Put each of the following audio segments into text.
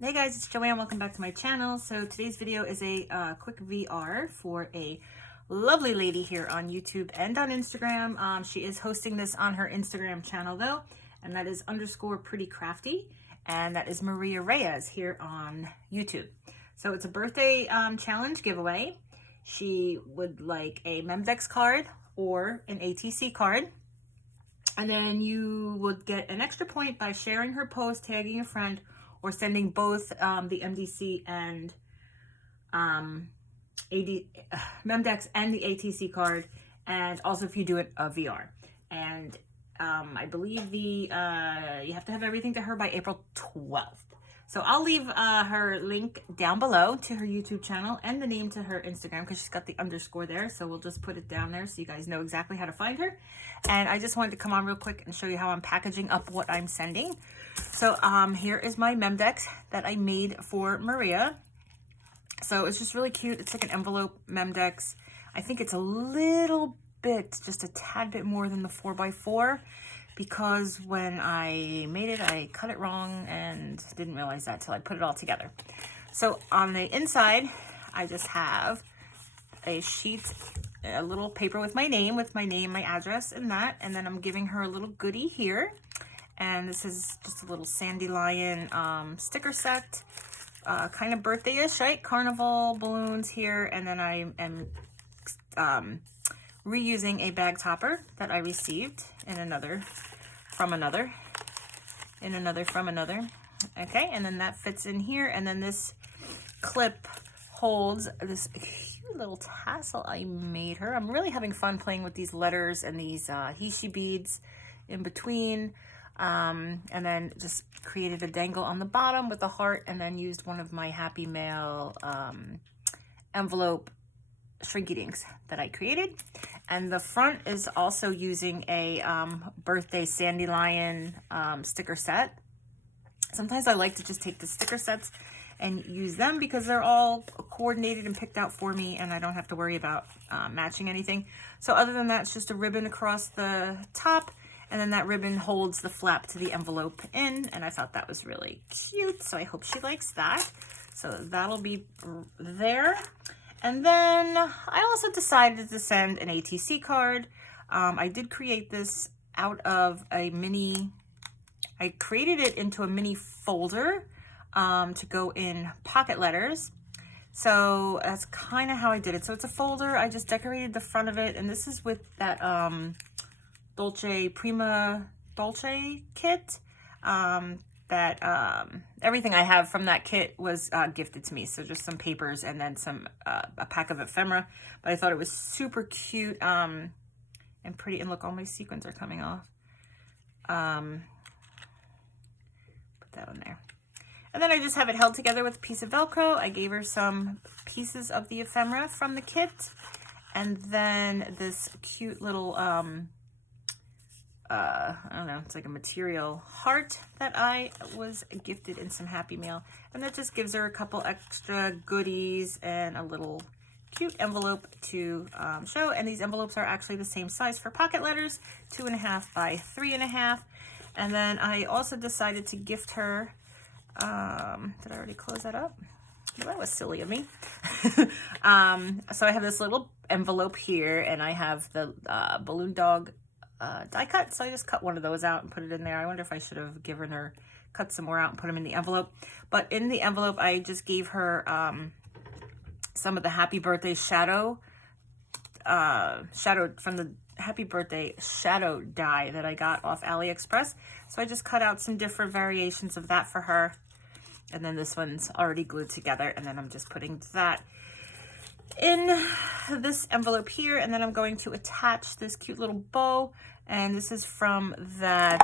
Hey guys, it's Joanne. Welcome back to my channel. So today's video is a quick VR for a lovely lady here on YouTube and on Instagram. She is hosting this on her Instagram channel though, and that is _prettycrafty, and that is Maria Reyes here on YouTube. So it's a birthday challenge giveaway. She would like a Memdex card or an ATC card. And then you would get an extra point by sharing her post, tagging a friend, or sending both the MDC and Memdex and the ATC card, and also if you do it VR. And I believe you have to have everything to her by April 12th. So I'll leave her link down below to her YouTube channel and the name to her Instagram because she's got the underscore there. So we'll just put it down there so you guys know exactly how to find her. And I just wanted to come on real quick and show you how I'm packaging up what I'm sending. So here is my Memdex that I made for Maria. So it's just really cute. It's like an envelope Memdex. I think it's a little bit, just a tad bit more than the 4x4. Because when I made it, I cut it wrong and didn't realize that till I put it all together. So on the inside, I just have a sheet, a little paper with my name, my address, and that. And then I'm giving her a little goodie here. And this is just a little Sandy Lion sticker set, kind of birthday-ish, right? Carnival balloons here. And then I am reusing a bag topper that I received in another from another. Okay, and then that fits in here, and then this clip holds this cute little tassel I made her. I'm really having fun playing with these letters and these Hishi beads in between, and then just created a dangle on the bottom with a heart, and then used one of my Happy Mail envelope Shrinky Dinks that I created. And the front is also using a birthday Sandy Lion sticker set. Sometimes I like to just take the sticker sets and use them because they're all coordinated and picked out for me, and I don't have to worry about matching anything. So other than that, it's just a ribbon across the top, and then that ribbon holds the flap to the envelope in, and I thought that was really cute, so I hope she likes that. So that'll be there. And then I also decided to send an ATC card. I did create this out of a mini, I created it into a mini folder to go in pocket letters. So that's kind of how I did it. So it's a folder, I just decorated the front of it, and this is with that Prima Dolce kit. Everything I have from that kit was gifted to me. So just some papers and then some a pack of ephemera. But I thought it was super cute and pretty. And look, all my sequins are coming off. Put that on there. And then I just have it held together with a piece of Velcro. I gave her some pieces of the ephemera from the kit. And then this cute little I don't know, it's like a material heart that I was gifted in some Happy Mail. And that just gives her a couple extra goodies and a little cute envelope to show. And these envelopes are actually the same size for pocket letters, 2.5 by 3.5. And then I also decided to gift her, did I already close that up? Well, that was silly of me. So I have this little envelope here, and I have the balloon dog die cut, so I just cut one of those out and put it in there. I wonder if I should have given her, cut some more out and put them in the envelope. But in the envelope, I just gave her some of the Happy Birthday shadow from the Happy Birthday shadow die that I got off AliExpress. So I just cut out some different variations of that for her. And then this one's already glued together, and then I'm just putting that in this envelope here, and then I'm going to attach this cute little bow, and this is from that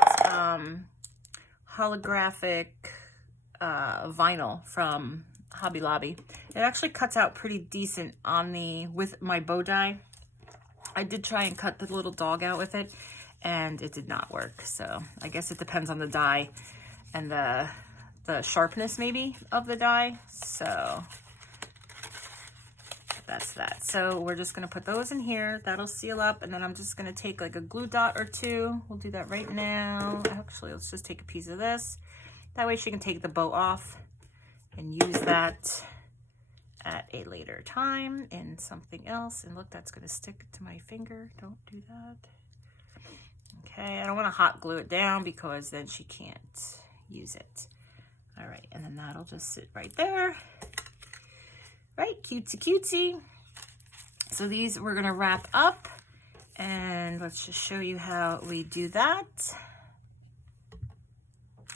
holographic vinyl from Hobby Lobby. It actually cuts out pretty decent on with my bow die. I did try and cut the little dog out with it, and it did not work. So I guess it depends on the die and the sharpness maybe of the die. So that's that. So we're just going to put those in here. That'll seal up. And then I'm just going to take like a glue dot or two. We'll do that right now. Actually, let's just take a piece of this. That way she can take the bow off. and use that at a later time in something else. And look, that's going to stick to my finger. Don't do that. Okay, I don't want to hot glue it down because then she can't use it. All right, and then that'll just sit right there. Right, cutesy cutesy. So these we're going to wrap up, and let's just show you how we do that.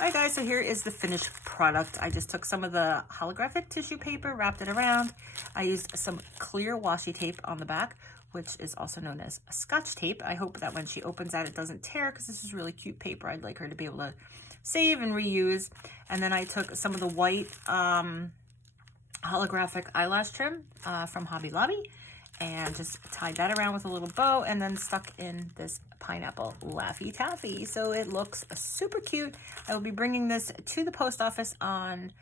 All right, guys, so here is the finished product. I just took some of the holographic tissue paper, wrapped it around. I used some clear washi tape on the back, which is also known as Scotch tape. I hope that when she opens that, it doesn't tear, because this is really cute paper. I'd like her to be able to save and reuse. And then I took some of the white holographic eyelash trim from Hobby Lobby, and just tied that around with a little bow, and then stuck in this pineapple Laffy Taffy. So it looks super cute. I will be bringing this to the post office on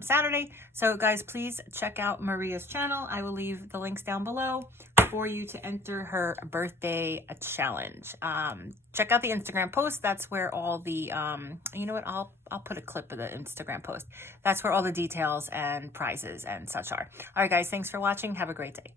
Saturday. So guys, please check out Maria's channel. I will leave the links down below for you to enter her birthday challenge. Check out the Instagram post. That's where all the, you know what, I'll put a clip of the Instagram post. That's where all the details and prizes and such are. All right, guys, thanks for watching. Have a great day.